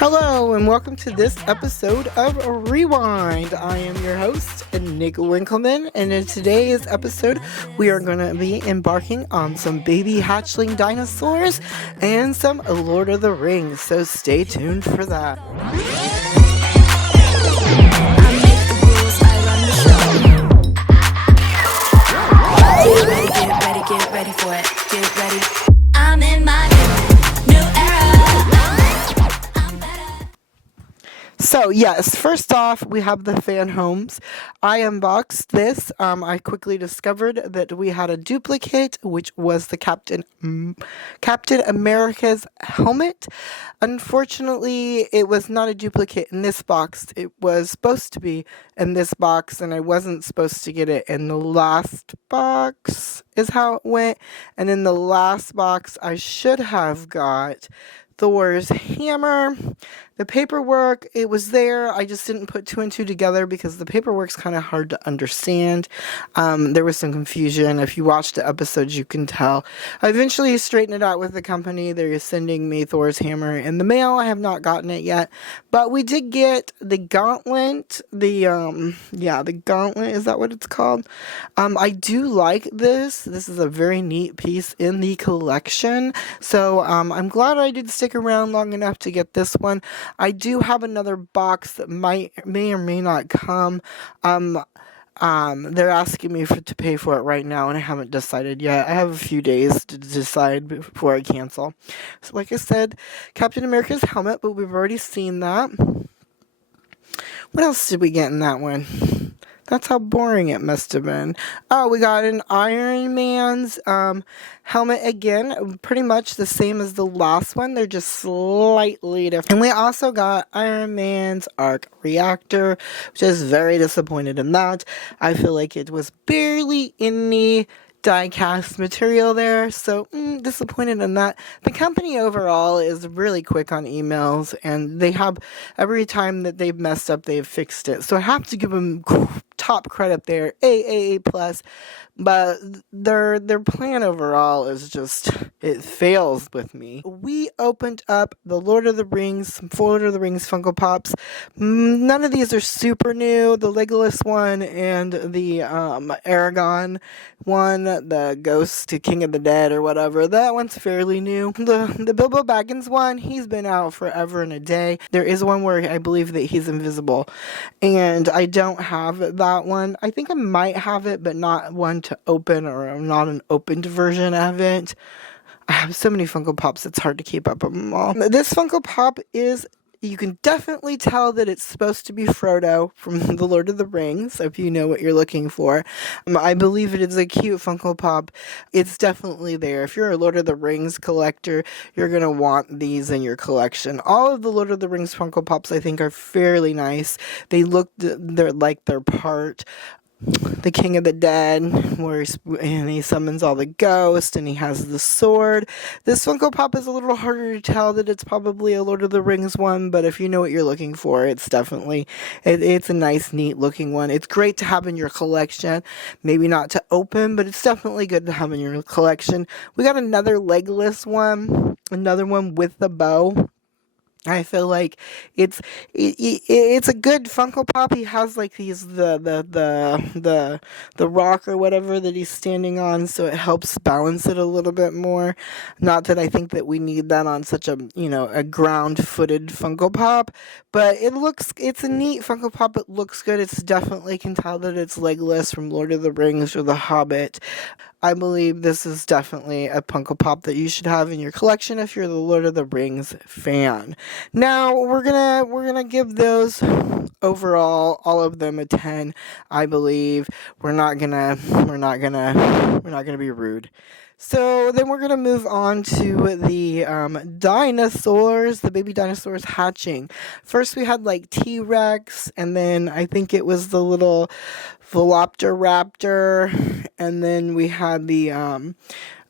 Hello and welcome to this episode of Rewind. I am your host, Nick Winkleman, and in today's episode, we are going to be embarking on some baby hatchling dinosaurs and some Lord of the Rings, so stay tuned for that. I make the rules, I run the show. Get ready for it, get ready. I'm in my new era. So yes, first off, we have the fan homes. I unboxed this. I quickly discovered that we had a duplicate, which was the Captain America's helmet. Unfortunately, it was not a duplicate in this box. It was supposed to be in this box, and I wasn't supposed to get it in the last box, is how it went. And in the last box, I should have got Thor's hammer. The paperwork, it was there. I just didn't put two and two together because the paperwork's kind of hard to understand. There was some confusion. If you watch the episodes, you can tell. I eventually straightened it out with the company. They're sending me Thor's hammer in the mail. I have not gotten it yet, but we did get the gauntlet. The gauntlet, is that what it's called? I do like this. This is a very neat piece in the collection. So I'm glad I did stick around long enough to get this one. I do have another box that may or may not come. They're asking me to pay for it right now, and I haven't decided yet. I have a few days to decide before I cancel. So like I said, Captain America's helmet, but we've already seen that. What else did we get in that one? That's how boring it must have been. Oh, we got an Iron Man's helmet again. Pretty much the same as the last one. They're just slightly different. And we also got Iron Man's arc reactor, which is very disappointed in that. I feel like it was barely any die-cast material there, so disappointed in that. The company overall is really quick on emails, and they have, every time that they've messed up, they've fixed it. So I have to give them top credit there, A plus. But their plan overall is just, it fails with me. We opened up the Lord of the Rings, some Lord of the Rings Funko Pops. None of these are super new. The Legolas one and the Aragon one, the Ghost to King of the Dead or whatever, that one's fairly new. The Bilbo Baggins one, he's been out forever and a day. There is one where I believe that he's invisible, and I don't have that one. I think I might have it, but not one to open, or not an opened version of it. I have so many Funko Pops, it's hard to keep up with them all. This Funko Pop is, you can definitely tell that it's supposed to be Frodo from The Lord of the Rings, if you know what you're looking for. I believe it is a cute Funko Pop. It's definitely there. If you're a Lord of the Rings collector, you're going to want these in your collection. All of the Lord of the Rings Funko Pops, I think, are fairly nice. They're like they're part the King of the Dead, where he summons all the ghosts, and he has the sword. This Funko Pop is a little harder to tell that it's probably a Lord of the Rings one, but if you know what you're looking for, it's definitely, it's a nice, neat looking one. It's great to have in your collection. Maybe not to open, but it's definitely good to have in your collection. We got another Legolas one, another one with the bow. I feel like it's a good Funko Pop. He has like these the rock or whatever that he's standing on, so it helps balance it a little bit more. Not that I think that we need that on such a a ground-footed Funko Pop, but it's a neat Funko Pop. It looks good. It's definitely can tell that it's Legolas from Lord of the Rings or The Hobbit. I believe this is definitely a Funko Pop that you should have in your collection if you're the Lord of the Rings fan. Now we're gonna give those overall, all of them, a 10. I believe we're not gonna be rude. So then we're going to move on to the dinosaurs, the baby dinosaurs hatching. First we had like T-Rex, and then I think it was the little Velociraptor, and then we had the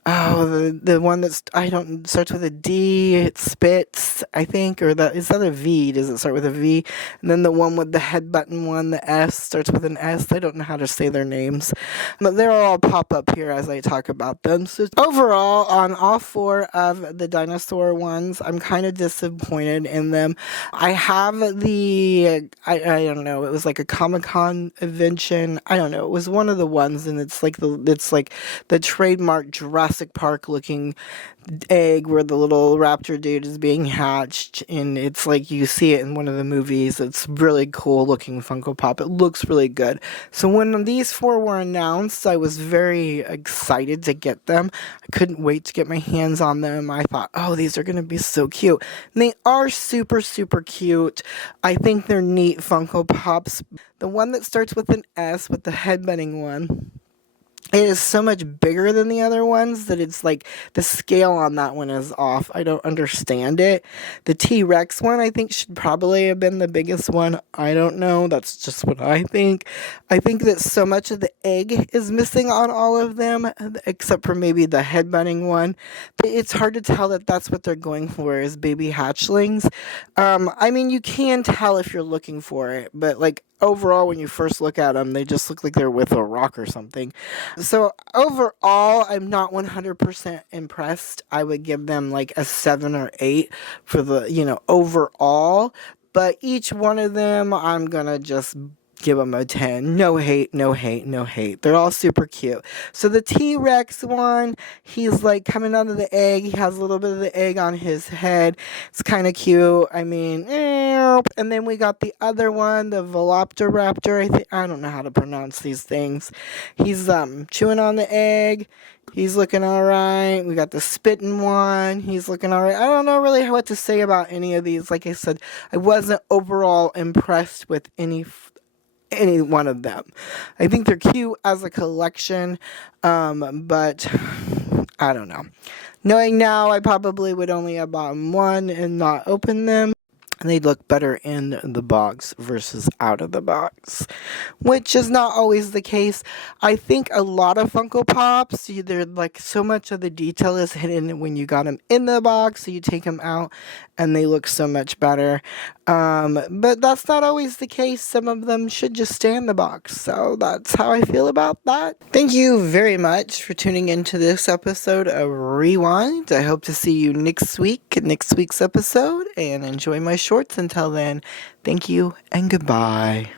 Oh, the one that's I don't starts with a D. It spits, I think, or that is that a V? Does it start with a V? And then the one with the head button one, the S starts with an S. I don't know how to say their names, but they'll all pop up here as I talk about them. So overall, on all four of the dinosaur ones, I'm kind of disappointed in them. I have I don't know. It was like a Comic-Con invention. I don't know. It was one of the ones, and it's like the trademark Jurassic Park looking egg where the little raptor dude is being hatched, and it's like you see it in one of the movies. It's really cool looking Funko Pop. It looks really good. So when these four were announced, I was very excited to get them. I couldn't wait to get my hands on them. I thought, oh, these are gonna be so cute. And they are super, super cute. I think they're neat Funko Pops. The one that starts with an S with the headbutting one, it is so much bigger than the other ones that it's like the scale on that one is off. I don't understand it. The T-Rex one, I think, should probably have been the biggest one. I don't know. That's just what I think. I think that so much of the egg is missing on all of them, except for maybe the headbutting one. But it's hard to tell that that's what they're going for, is baby hatchlings. I mean, you can tell if you're looking for it, but like overall, when you first look at them, they just look like they're with a rock or something. So overall, I'm not 100% impressed. I would give them like a 7 or 8 for the, overall. But each one of them, I'm gonna just give them a 10. No hate, no hate, no hate. They're all super cute. So the T-Rex one, he's like coming out of the egg. He has a little bit of the egg on his head. It's kind of cute. I mean, and then we got the other one, the Velociraptor. I don't know how to pronounce these things. He's chewing on the egg. He's looking all right. We got the spitting one. He's looking all right. I don't know really what to say about any of these. Like I said, I wasn't overall impressed with any one of them. I think they're cute as a collection, but I don't know. Knowing now, I probably would only have bought one and not open them. And they'd look better in the box versus out of the box, which is not always the case. I think a lot of Funko Pops, either like so much of the detail is hidden when you got them in the box, so you take them out and they look so much better. But that's not always the case. Some of them should just stay in the box. So that's how I feel about that. Thank you very much for tuning into this episode of Rewind. I hope to see you next week's episode, and enjoy my shorts until then. Thank you and goodbye.